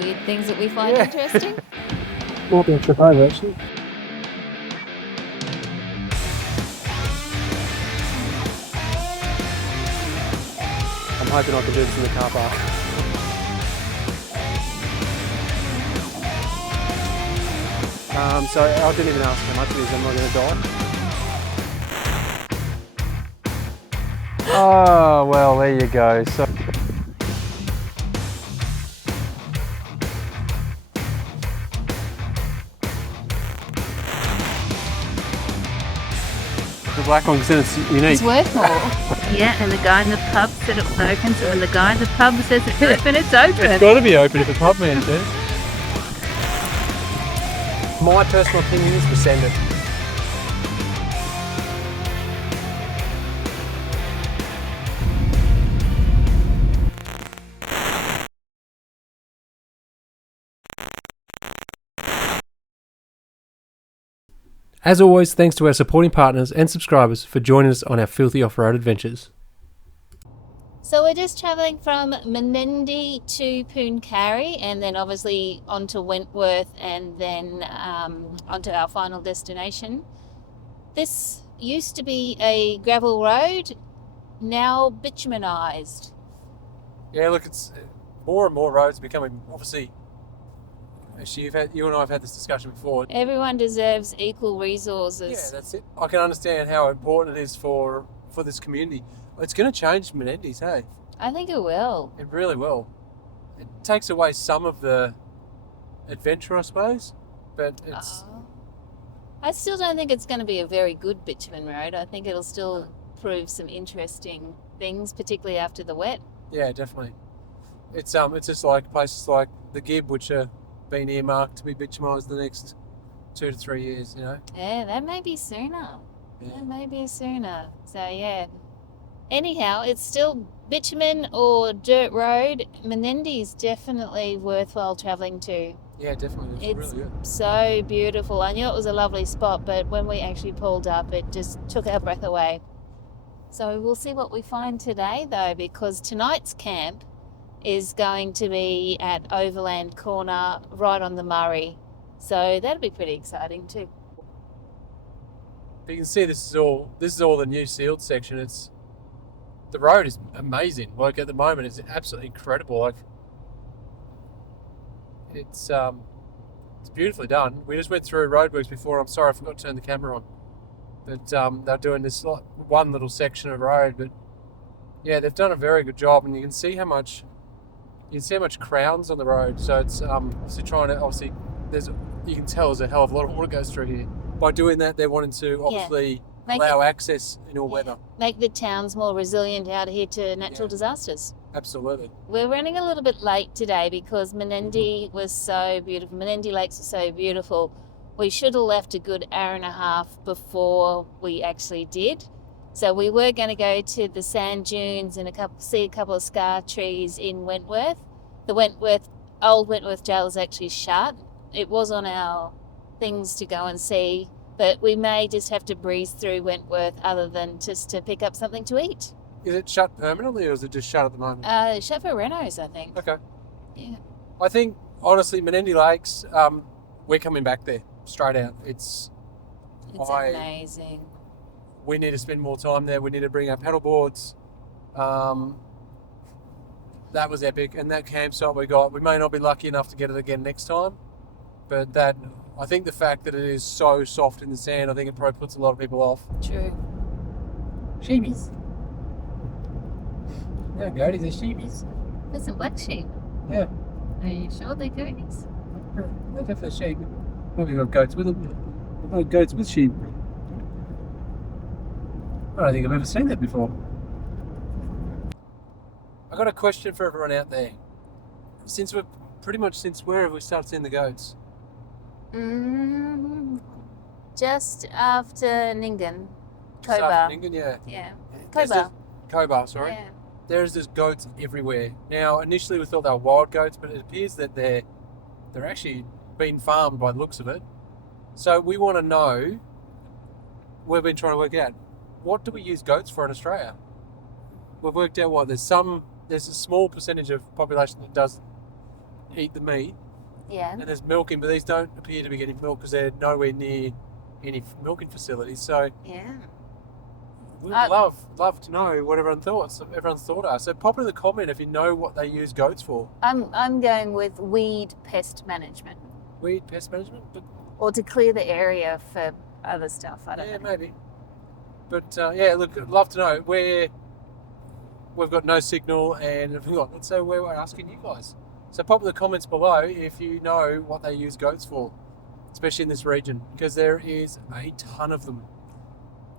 weird things that we find interesting. More than a trip over, actually. I'm hoping I can do this in the car park. So I didn't even ask how much it is. Am I going to die? Oh, well, there you go. So the black one, because then it's unique. It's worth more. Yeah, and the guy in the pub said it was open, so when the guy in the pub says it's open, it's open. It's got to be open if the pub man says. My personal opinion is to send it. As always, thanks to our supporting partners and subscribers for joining us on our filthy off-road adventures. So we're just travelling from Menindee to Pooncarry and then obviously onto Wentworth and then onto our final destination. This used to be a gravel road, now bitumenised. Yeah, look, it's more and more roads becoming, obviously, actually you and I have had this discussion before. Everyone deserves equal resources. Yeah, that's it. I can understand how important it is for this community. It's going to change Menindee, hey? I think it will. It really will. It takes away some of the adventure, I suppose, but it's... I still don't think it's going to be a very good bitumen road. I think it'll still prove some interesting things, particularly after the wet. Yeah, definitely. It's just like places like the Gib, which are being earmarked to be bitumised the next 2 to 3 years, you know? Yeah, that may be sooner. Yeah. That may be sooner. So, yeah. Anyhow, it's still bitumen or dirt road. Menindee is definitely worthwhile travelling to. Yeah, definitely. It's really good. So beautiful. I knew it was a lovely spot, but when we actually pulled up, it just took our breath away. So we'll see what we find today, though, because tonight's camp is going to be at Overland Corner, right on the Murray. So that'll be pretty exciting too. But you can see this is all the new sealed section. The road is amazing. Like at the moment, it's absolutely incredible. Like it's beautifully done. We just went through roadworks before. I'm sorry I forgot to turn the camera on. But they're doing this one little section of road. But yeah, they've done a very good job, and you can see how much crown's on the road. So it's obviously you can tell there's a hell of a lot of water goes through here. By doing that, they're wanting to obviously allow access in all weather. Make the towns more resilient out here to natural disasters. Absolutely. We're running a little bit late today because Menindee was so beautiful. Menindee Lakes are so beautiful. We should have left a good hour and a half before we actually did. So we were going to go to the sand dunes and see a couple of scar trees in Wentworth. The old Wentworth jail is actually shut. It was on our things to go and see, but we may just have to breeze through Wentworth other than just to pick up something to eat. Is it shut permanently or is it just shut at the moment? Shut for renos, I think. Okay. Yeah. I think, honestly, Menindee Lakes, we're coming back there, straight out. It's amazing. We need to spend more time there. We need to bring our paddle boards. That was epic. And that campsite we got, we may not be lucky enough to get it again next time. But I think the fact that it is so soft in the sand, I think it probably puts a lot of people off. True. Sheebies. Yeah, Gertie's are sheebies. There's some black sheep. Yeah. Are you sure they're goaties? They're definitely sheep. Maybe got goats with them. No, goats with sheep. I don't think I've ever seen that before. I've got a question for everyone out there. Since where have we started seeing the goats? Just after Nyngan. Just Cobar. after Nyngan, yeah. Yeah. Cobar. Cobar. Cobar, sorry. Yeah. There's just goats everywhere. Now, initially we thought they were wild goats, but it appears that they're actually being farmed by the looks of it. So we want to know, we've been trying to work out, what do we use goats for in Australia? We've worked out there's a small percentage of population that does eat the meat, Yeah. and there's milking, but these don't appear to be getting milk because they're nowhere near any milking facilities. So Yeah. we'd love to know what everyone's thought are. So pop in the comment if you know what they use goats for. I'm going with weed pest management, Weed pest management, but or to clear the area for other stuff. I don't know. maybe. But yeah, look, I'd love to know where we've got no signal, and so we're asking you guys. So pop in the comments below if you know what they use goats for, especially in this region, because there is a ton of them.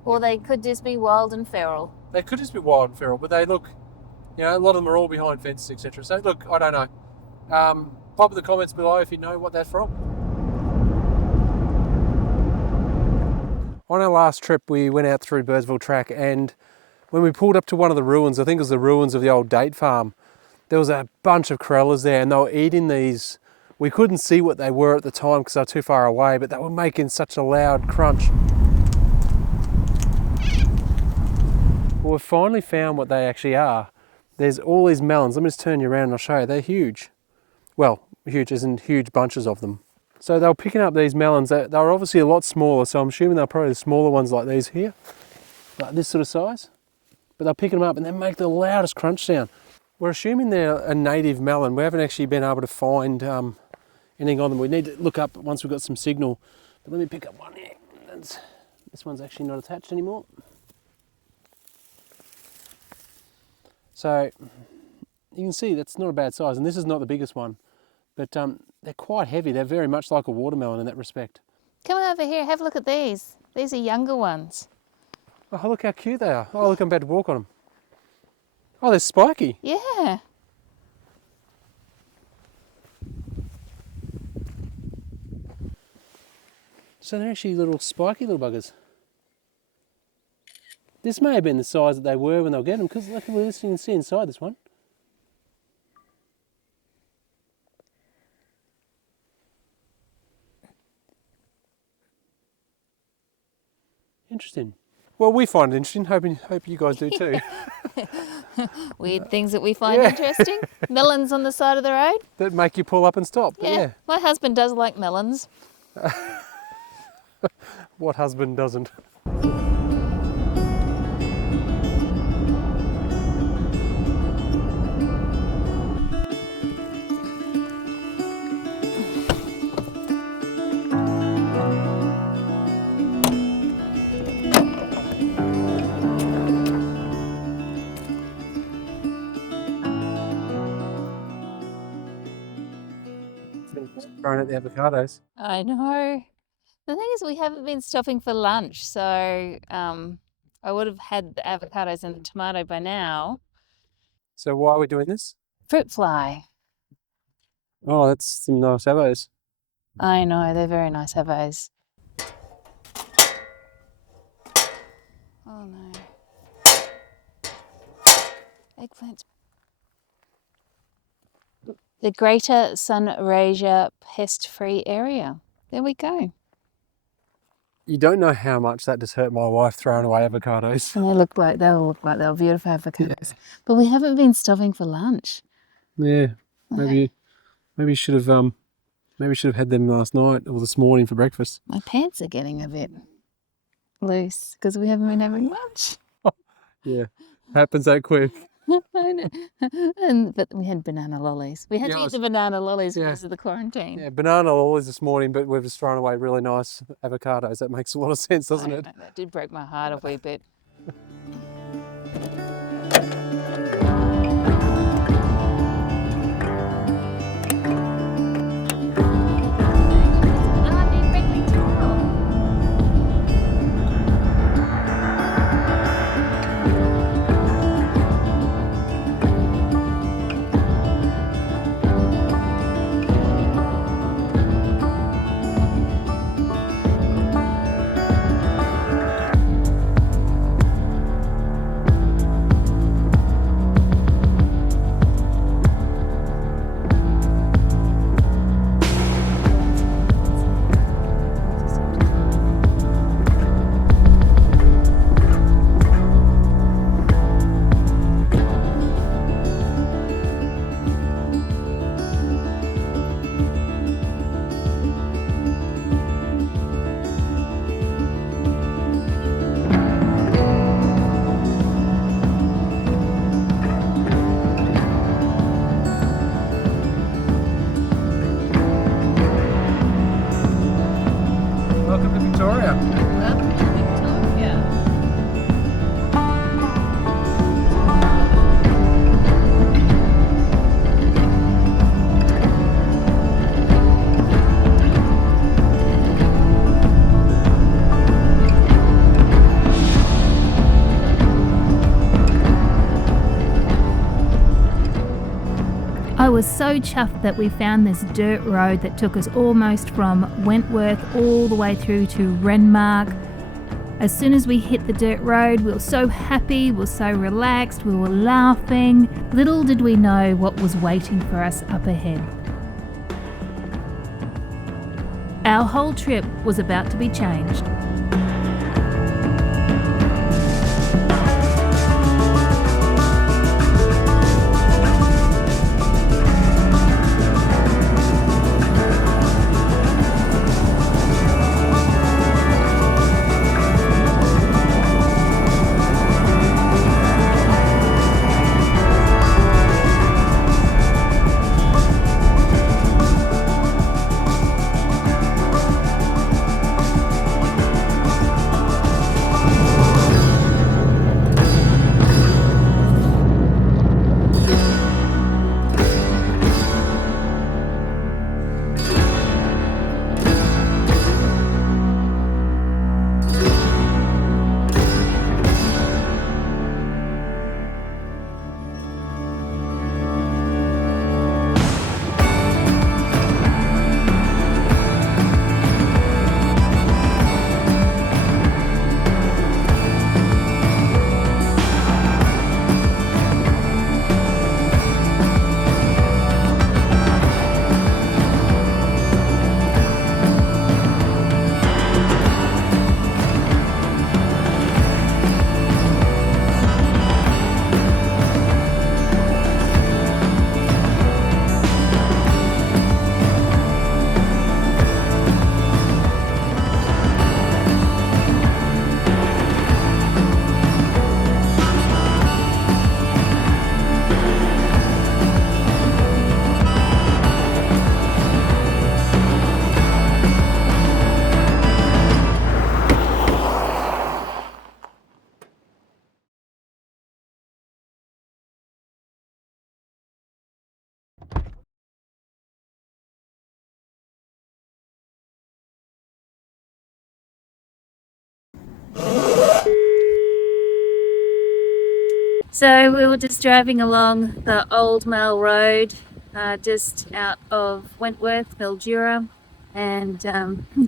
Or they could just be wild and feral. They could just be wild and feral, but they look, a lot of them are all behind fences, etc. So look, I don't know. Pop in the comments below if you know what they're from. On our last trip, we went out through Birdsville Track, and when we pulled up to one of the ruins, I think it was the ruins of the old date farm, there was a bunch of corellas there, and they were eating these. We couldn't see what they were at the time because they were too far away, but they were making such a loud crunch. Well, we've finally found what they actually are. There's all these melons. Let me just turn you around and I'll show you. They're huge. Well, huge as in huge bunches of them. So they were picking up these melons. They were obviously a lot smaller, so I'm assuming they're probably the smaller ones like these here, like this sort of size. But they're picking them up and they make the loudest crunch sound. We're assuming they're a native melon. We haven't actually been able to find anything on them. We need to look up once we've got some signal. But let me pick up one here. This one's actually not attached anymore. So you can see that's not a bad size, and this is not the biggest one, but they're quite heavy. They're very much like a watermelon in that respect. Come over here, have a look at these. These are younger ones. Oh, look how cute they are. Oh, look, I'm about to walk on them. Oh, they're spiky. Yeah. So they're actually little spiky little buggers. This may have been the size that they were when they were getting them, because look at this, you can see inside this one. Interesting. Well, we find it interesting. Hope you guys do too. Weird things that we find interesting. Melons on the side of the road. That make you pull up and stop. But Yeah. My husband does like melons. What husband doesn't? Throwing out the avocados. I know. The thing is, we haven't been stopping for lunch, so I would have had the avocados and the tomato by now. So why are we doing this? Fruit fly. Oh, that's some nice avos. I know, they're very nice avos. Oh no. Eggplants. The Greater Sunraysia Pest-Free Area. There we go. You don't know how much that just hurt my wife throwing away avocados. And they look like they were beautiful avocados. Yeah. But we haven't been stopping for lunch. Yeah, maybe you should have had them last night or this morning for breakfast. My pants are getting a bit loose because we haven't been having lunch. Yeah, happens that quick. I know. But we had banana lollies. We had to eat the banana lollies because of the quarantine. Yeah, banana lollies this morning, but we've just thrown away really nice avocados. That makes a lot of sense, doesn't it? That did break my heart a wee bit. were so chuffed that we found this dirt road that took us almost from Wentworth all the way through to Renmark. As soon as we hit the dirt road, we were so happy, we were so relaxed, we were laughing. Little did we know what was waiting for us up ahead. Our whole trip was about to be changed. So we were just driving along the Old Mail Road, just out of Wentworth, Mildura, and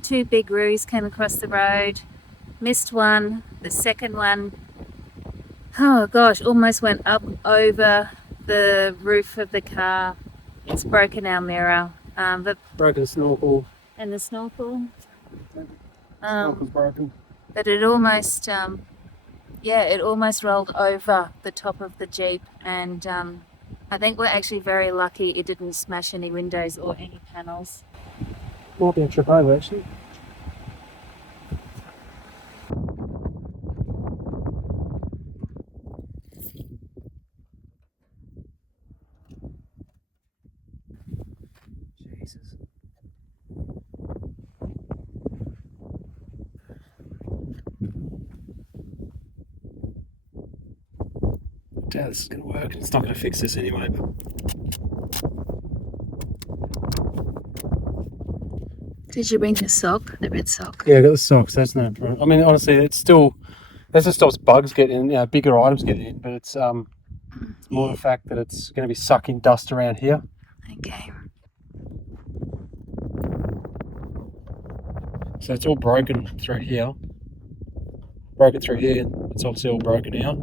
two big roos came across the road. Missed one. The second one, oh gosh, almost went up over the roof of the car. It's broken our mirror. But Broken snorkel. and the snorkel. Snorkel's broken. But it almost, it almost rolled over the top of the Jeep, and I think we're actually very lucky it didn't smash any windows or any panels. Might be a trip over actually. Jesus. I doubt this is going to work. It's not going to fix this anyway. Did you bring the sock, the red sock? Yeah, I got the socks. That's no problem. I mean, honestly, it's still that just stops bugs getting in, bigger items getting in. But it's more the fact that it's going to be sucking dust around here. Okay. So it's all broken through here. Broken through here. It's obviously all broken out.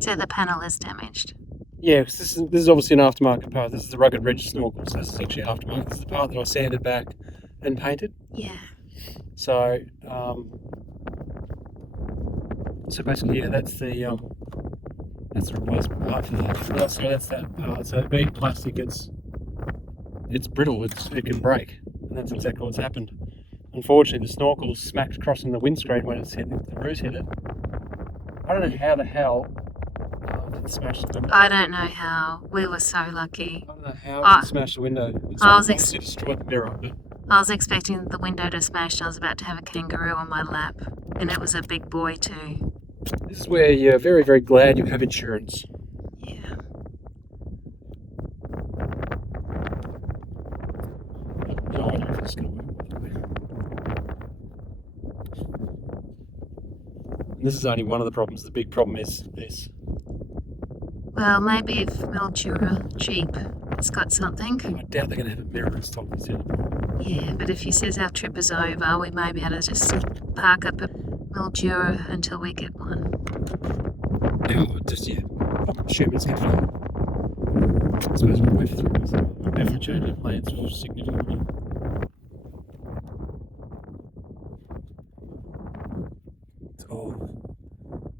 So the panel is damaged. Yeah, because this is obviously an aftermarket part. This is the rugged ridge snorkel, so this is actually aftermarket. This is the part that I sanded back and painted. Yeah. So, basically, yeah, that's the replacement part for that. So that's that part. So being plastic, it's brittle. It can break, and that's exactly what's happened. Unfortunately, the snorkel smacked crossing the windscreen when the roos hit it. I don't know how the hell. Smashed the window. I don't know how. We were so lucky. I don't know how it smashed the window. It destroyed the mirror. But I was expecting the window to smash. I was about to have a kangaroo on my lap, and it was a big boy too. this is where you're very, very glad you have insurance. Yeah. No idea if this is going to work. This is only one of the problems. The big problem is this. Well, maybe if Mildura Jeep has got something. I doubt they're going to have a mirror in stock. Yeah, but if he says our trip is over, we may be able to just park up at Mildura until we get one. Yeah. I'm assuming it's happening. I suppose we'll wait for it. So we'll definitely change our plans significantly.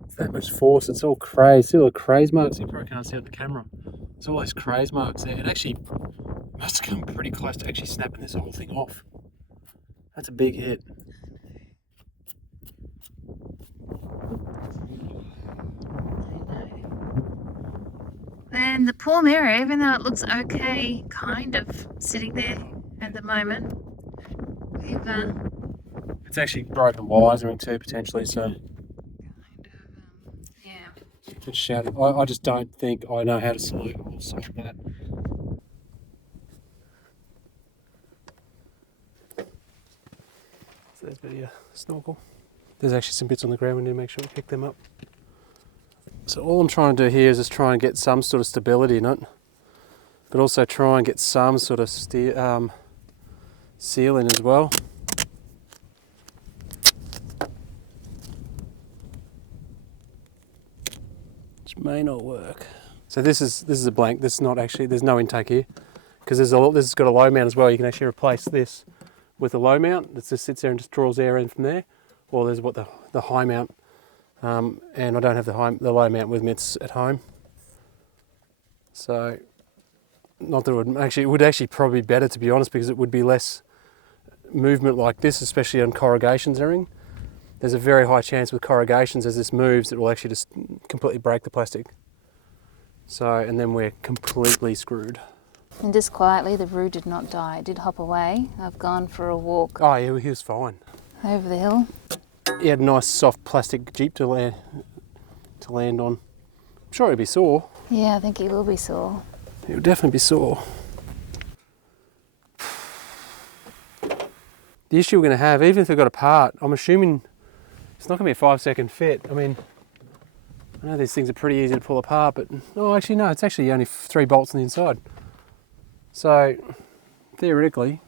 It's that much force. It's all craze. See all the craze marks? You probably can't see on the camera. There's all those craze marks there. It actually must have come pretty close to actually snapping this whole thing off. That's a big hit. And the poor mirror, even though it looks okay, kind of sitting there at the moment, It's actually broken wiring too, potentially, so yeah. it's shattered. I just don't think I know how to solve that. So there's a bit of your snorkel. There's actually some bits on the ground. We need to make sure we pick them up. So all I'm trying to do here is just try and get some sort of stability in it, but also try and get some sort of seal in as well. Which may not work. So this is a blank. This is not actually. There's no intake here because this has got a low mount as well. You can actually replace this with a low mount that just sits there and just draws air in from there, or there's what the high mount. And I don't have the low mount with me, it's at home. So, not that it would actually probably be better, to be honest, because it would be less movement like this, especially on corrugations and everything. There's a very high chance with corrugations, as this moves, it will actually just completely break the plastic. So, and then we're completely screwed. And just quietly, the ROO did not die. It did hop away. I've gone for a walk Oh yeah, he was fine. over the hill. He had a nice soft plastic Jeep to land on. I'm sure he'll be sore. Yeah, I think he will be sore. He'll definitely be sore. The issue we're going to have, even if they've got a part, I'm assuming it's not going to be a 5-second fit. I mean, I know these things are pretty easy to pull apart, but actually no, it's actually only 3 bolts on the inside. So theoretically,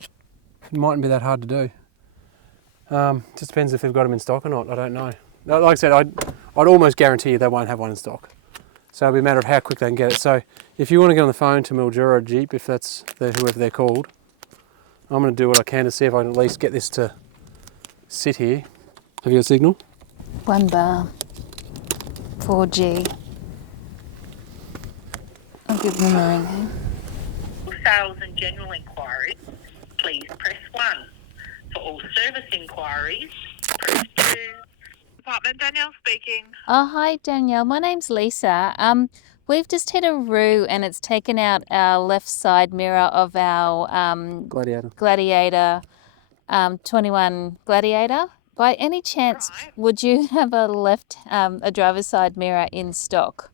it mightn't be that hard to do. Just depends if they've got them in stock or not. I don't know. Like I said, I'd almost guarantee you they won't have one in stock. So it'll be a matter of how quick they can get it. So if you want to get on the phone to Mildura Jeep, if that's whoever they're called, I'm going to do what I can to see if I can at least get this to sit here. Have you got a signal? 1 bar. 4G. I'll give them a ring. Sales and general inquiries, please press 1. For all service inquiries, press 2. Department, Danielle speaking. Oh, hi Danielle. My name's Lisa. We've just hit a ROO and it's taken out our left side mirror of our Gladiator 21 Gladiator. By any chance, would you have a driver's side mirror in stock?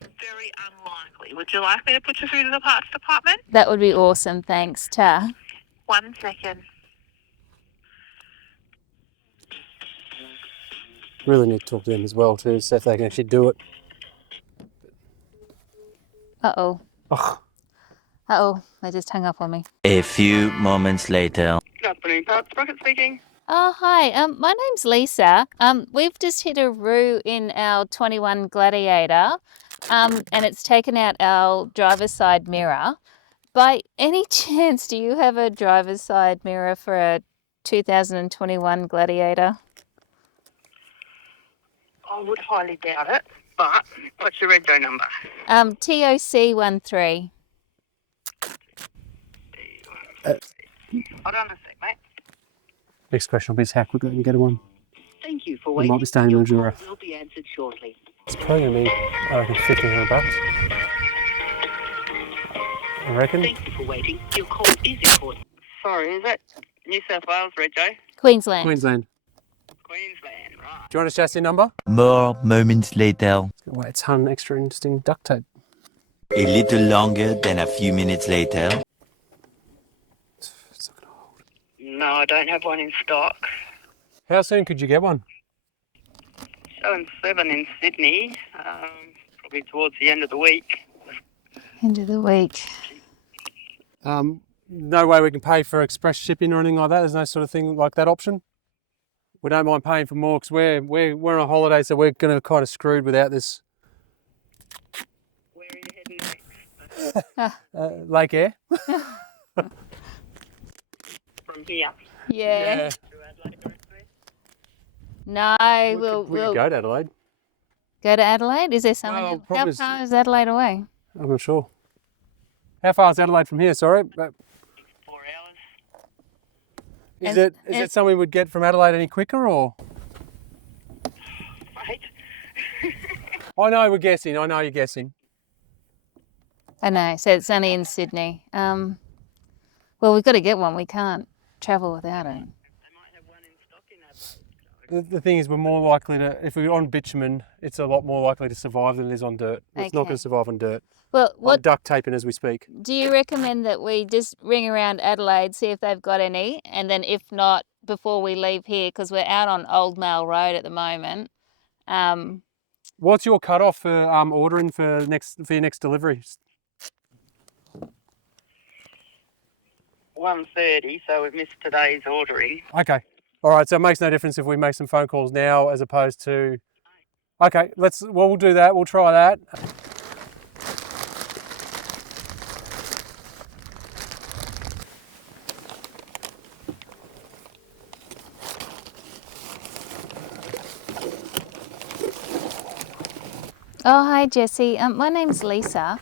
Very unlikely. Would you like me to put you through to the parts department? That would be awesome. Thanks, Ta. 1 second. Really need to talk to them as well too, so if they can actually do it. Uh-oh. Ugh. Uh-oh. They just hung up on me. A few moments later. Good afternoon, parts. Rocket speaking. Oh, hi. My name's Lisa. We've just hit a ROO in our 21 Gladiator, and it's taken out our driver's side mirror. By any chance, do you have a driver's side mirror for a 2021 Gladiator? I would highly doubt it, but what's your rego number? TOC13. Hold on a sec, mate. Next question will be how quickly I can get one. Thank you for It waiting. might be staying in Mildura. Will be answered shortly. It's probably going to be, I reckon, $1,500. I reckon. Thank you for waiting. Your call is important. Sorry, is that New South Wales rego? Queensland. Queensland. Queensland, right. Do you want a chassis number? More moments later. Wait, a ton extra interesting duct tape. A little longer than a few minutes later. It's not going to hold. No, I don't have one in stock. How soon could you get one? Showing 7 in Sydney. probably towards the end of the week. End of the week. No way we can pay for express shipping or anything like that. There's no sort of thing like that option. We don't mind paying for more because we're on a holiday, so we're going to kind of screwed without this. Where are you heading next? Lake Eyre. From here. Yeah. To Adelaide directly? No, We could go to Adelaide. go to Adelaide. Is there something? Well, How problem is- far is Adelaide away? I'm not sure. How far is Adelaide from here? Sorry. 4 hours. Is And- it something we'd get from Adelaide any quicker or? Right. I know we're guessing. I know you're guessing. I know. So it's only in Sydney. Well, we've got to get one. We can't travel without it. They might have one in stock in Adelaide. The thing is, we're more likely to, if we're on bitumen, it's a lot more likely to survive than it is on dirt. It's not Okay. going to survive on dirt. Well, I'm what duct taping as we speak. do you recommend that we just ring around Adelaide, see if they've got any, and then if not, before we leave here, because we're out on Old Mail Road at the moment. What's your cut-off for ordering for your next delivery? 1:30, so we've missed today's ordering. Okay. All right. So it makes no difference if we make some phone calls now as opposed to. Okay. We'll do that. We'll try that. Oh, hi, Jessie. My name's Lisa.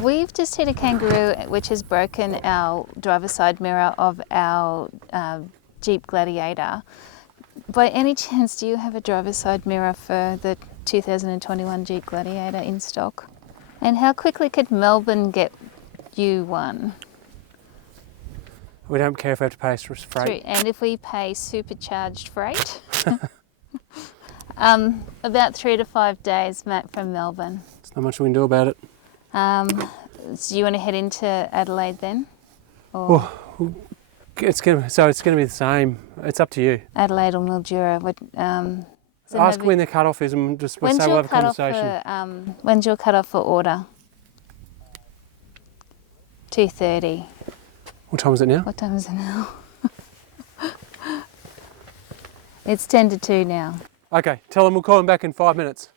We've just hit a kangaroo which has broken our driver's side mirror of our Jeep Gladiator. By any chance, do you have a driver's side mirror for the 2021 Jeep Gladiator in stock? And how quickly could Melbourne get you one? We don't care if we have to pay for freight. And if we pay supercharged freight? About 3 to 5 days, Matt, from Melbourne. There's not much we can do about it. So you want to head into Adelaide then? Or It's gonna be the same. It's up to you. Adelaide or Mildura? So Ask maybe- when the cut-off is, and just we'll When's say we'll your have a cut-off conversation. when's your cut-off for order? 2:30. What time is it now? What time is it now? It's 10 to 2 now. Okay. Tell them we'll call them back in 5 minutes.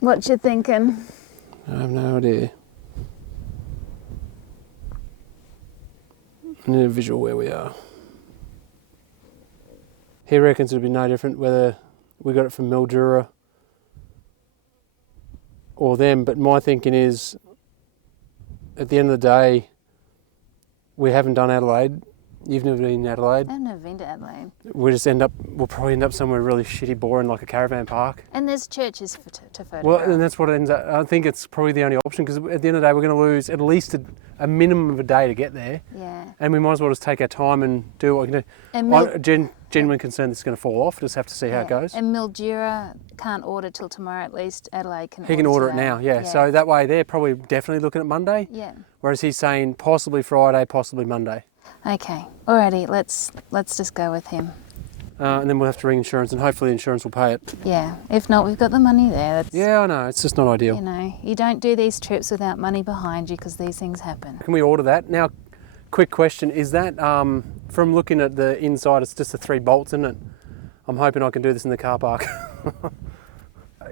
What you thinking? I have no idea. I need a visual where we are. He reckons it'd be no different whether we got it from Mildura or them, but my thinking is, at the end of the day, we haven't done Adelaide. You've never been in Adelaide. I've never been to Adelaide. We'll probably end up somewhere really shitty, boring, like a caravan park. And there's churches to photograph. Well, and that's what it ends up. I think it's probably the only option because at the end of the day, we're going to lose at least a minimum of a day to get there, Yeah. and we might as well just take our time and do what we can do. And I'm genuinely concerned this is going to fall off. Just have to see how it goes. And Mildura can't order till tomorrow. At least Adelaide can. He can order it today. now, yeah. So that way they're probably definitely looking at Monday, Yeah. whereas he's saying possibly Friday, possibly Monday. Okay. Alrighty. Let's just go with him. And then we'll have to ring insurance, and hopefully insurance will pay it. Yeah. If not, we've got the money there. That's, Yeah, I know. It's just not ideal. You know, you don't do these trips without money behind you because these things happen. Can we order that? Now, quick question, is that, from looking at the inside, it's just the 3 bolts, isn't it? I'm hoping I can do this in the car park.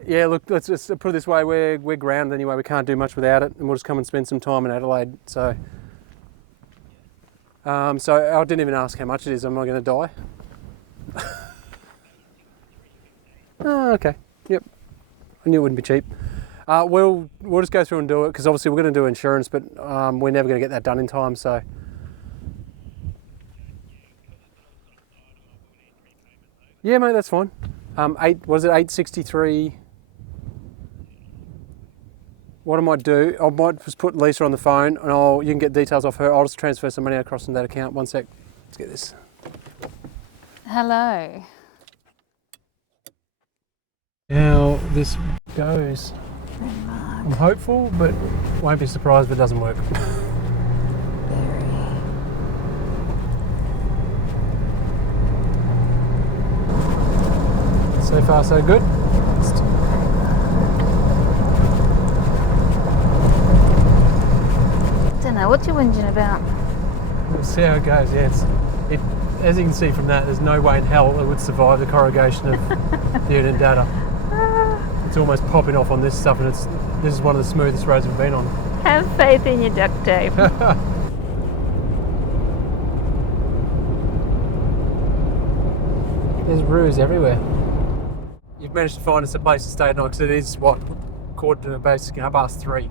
Yeah, look, let's just put it this way, we're grounded anyway, we can't do much without it, and we'll just come and spend some time in Adelaide, so... so I didn't even ask how much it is, am I going to die? Oh, okay, yep. I knew it wouldn't be cheap. We'll just go through and do it, because obviously we're going to do insurance, but we're never going to get that done in time, so... Yeah, mate, that's fine. 863? What I might do, I might just put Lisa on the phone, and you can get details off her. I'll just transfer some money across from that account. 1 sec. Let's get this. Hello. How this goes. I'm hopeful, but won't be surprised if it doesn't work. So far, so good. Don't know what you're whinging about. We'll see how it goes. Yeah, as you can see from that, there's no way in hell it would survive the corrugation of the Unundata. It's almost popping off on this stuff, and this is one of the smoothest roads we've been on. Have faith in your duct tape. There's roos everywhere. You've managed to find us a place to stay at night, because it is, quarter to basically 3:30.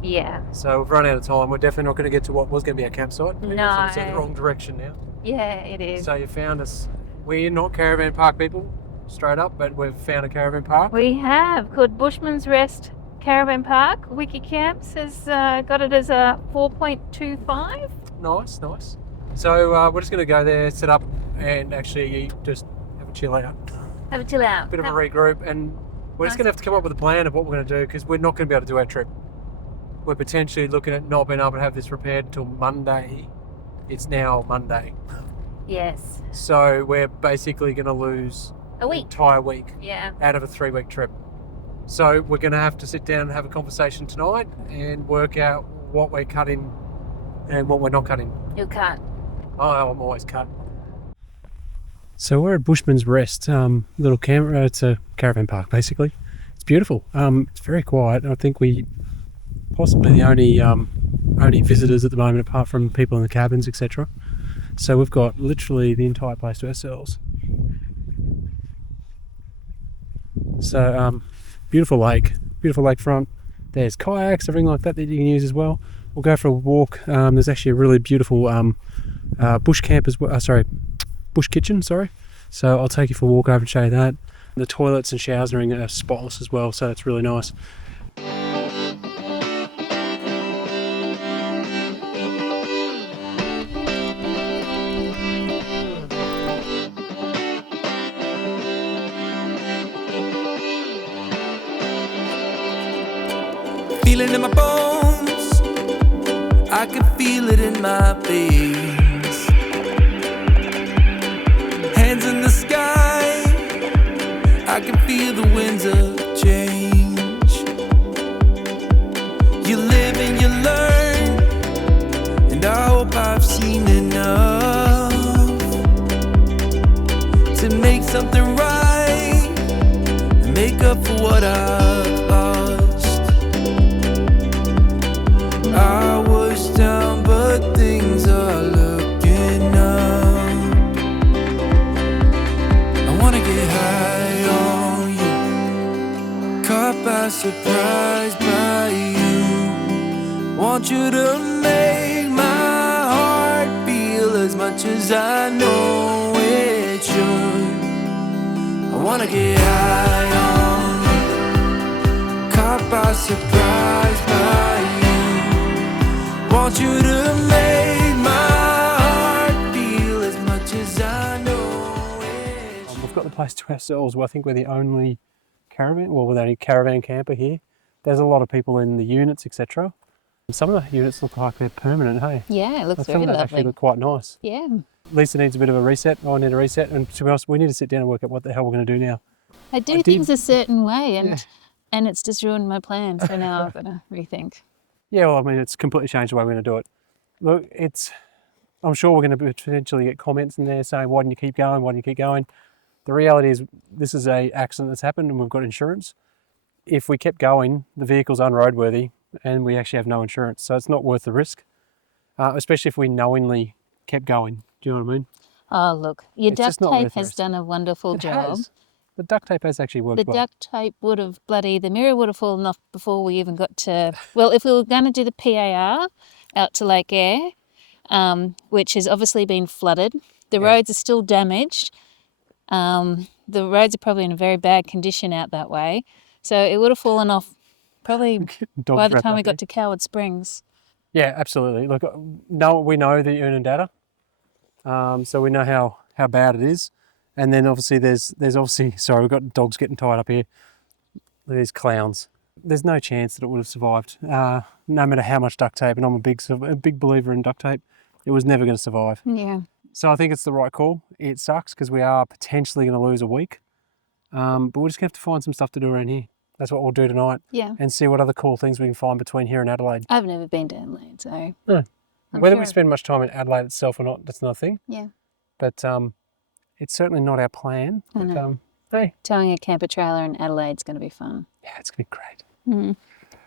Yeah. So we've run out of time. We're definitely not going to get to what was going to be our campsite. We're No. sort of in the wrong direction now. Yeah, it is. So you found us. We're not caravan park people, straight up, but we've found a caravan park. We have, called Bushman's Rest Caravan Park. Wiki Camps has got it as a 4.25. Nice. So we're just going to go there, set up, and actually just have a chill out. Have a chill out. Bit of a regroup, and we're just going to have to come up with a plan of what we're going to do, because we're not going to be able to do our trip. We're potentially looking at not being able to have this repaired until Monday. It's now Monday. Yes. So we're basically going to lose A an week. entire week Yeah. out of a 3-week trip. So we're going to have to sit down and have a conversation tonight and work out what we're cutting and what we're not cutting. You can't. Oh, I'm always cut. So we're at Bushman's Rest, little camp. It's a caravan park, basically. It's beautiful. It's very quiet. I think we possibly the only visitors at the moment, apart from people in the cabins, etc. So we've got literally the entire place to ourselves. So beautiful lakefront. There's kayaks, everything like that you can use as well. We'll go for a walk. There's actually a really beautiful bush camp as well. Bush kitchen. Sorry. So I'll take you for a walk over and show you that. The toilets and showers and everything are spotless as well, so it's really nice. Feel it in my bones, I can feel it in my veins. Hands in the sky, I can feel the winds of change. You live and you learn, and I hope I've seen enough to make something right and make up for what I've lost. I was down, but things are looking up. I wanna get high on you, caught by surprise by you. Want you to make my heart feel as much as I know it should. I wanna get high on you, caught by surprise by you. Want you to make my heart feel as much as I know it. We've got the place to ourselves. Well, I think we're the only caravan, well, we're the only caravan camper here. There's a lot of people in the units, etc. Some of the units look like they're permanent, hey? Yeah, it looks Some very of that actually lovely. look quite nice. Yeah. Lisa needs a bit of a reset. I need a reset, and to be honest, we need to sit down and work out what the hell we're going to do now. I do things a certain way, and it's just ruined my plan. So now I've got to rethink. Yeah, well, I mean, it's completely changed the way we're going to do it. Look, I'm sure we're going to potentially get comments in there saying, why didn't you keep going? Why didn't you keep going? The reality is this is an accident that's happened and we've got insurance. If we kept going, the vehicle's unroadworthy and we actually have no insurance. So it's not worth the risk, especially if we knowingly kept going. Do you know what I mean? Oh, look, your It's duct just not tape worth the has risk. done a wonderful It job. has. The duct tape has actually worked The well. duct tape would have the mirror would have fallen off before we even got to, well, if we were going to do the PAR out to Lake Eyre, which has obviously been flooded, the roads are still damaged. The roads are probably in a very bad condition out that way. So it would have fallen off probably by the time we got to Coward Springs. Yeah, absolutely. Look, we know the Unundata, so we know how bad it is. And then obviously there's obviously, sorry, we've got dogs getting tied up here. These clowns. There's no chance that it would have survived, no matter how much duct tape. And I'm a big believer in duct tape. It was never going to survive. Yeah. So I think it's the right call. It sucks because we are potentially going to lose a week. But we're just going to have to find some stuff to do around here. That's what we'll do tonight. Yeah. And see what other cool things we can find between here and Adelaide. I've never been to Adelaide, so. No. I'm Whether sure. we spend much time in Adelaide itself or not, that's another thing. Yeah. But it's certainly not our plan. I But, know. hey, Towing a camper trailer in Adelaide's going to be fun. yeah, it's going to be great. Mm.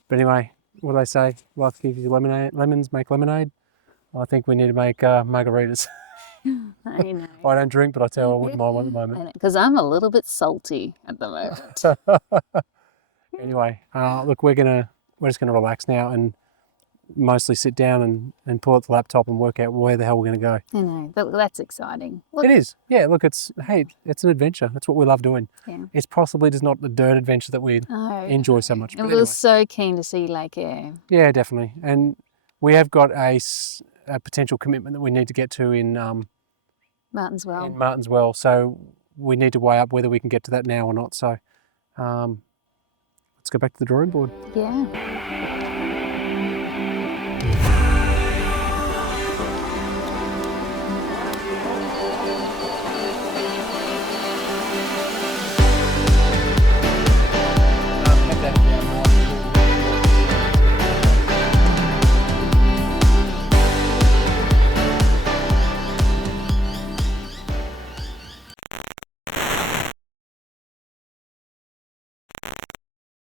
But anyway, what do they say? Life gives you lemons make lemonade. I think we need to make margaritas. I know. I don't drink, but I tell you, I wouldn't mind one at the moment. Because I'm a little bit salty at the moment. Anyway, look, we're just gonna relax now and mostly sit down and pull out the laptop and work out where the hell we're gonna go. I know. That's exciting. Look, It is, yeah. Look, it's an adventure. That's what we love doing. Yeah. It's possibly just not the dirt adventure that we no. enjoy so much. I But was anyway, so keen to see Lake Eyre. yeah, definitely. And we have got a potential commitment that we need to get to in Martinswell. Martinswell. So we need to weigh up whether we can get to that now or not. So let's go back to the drawing board. Yeah.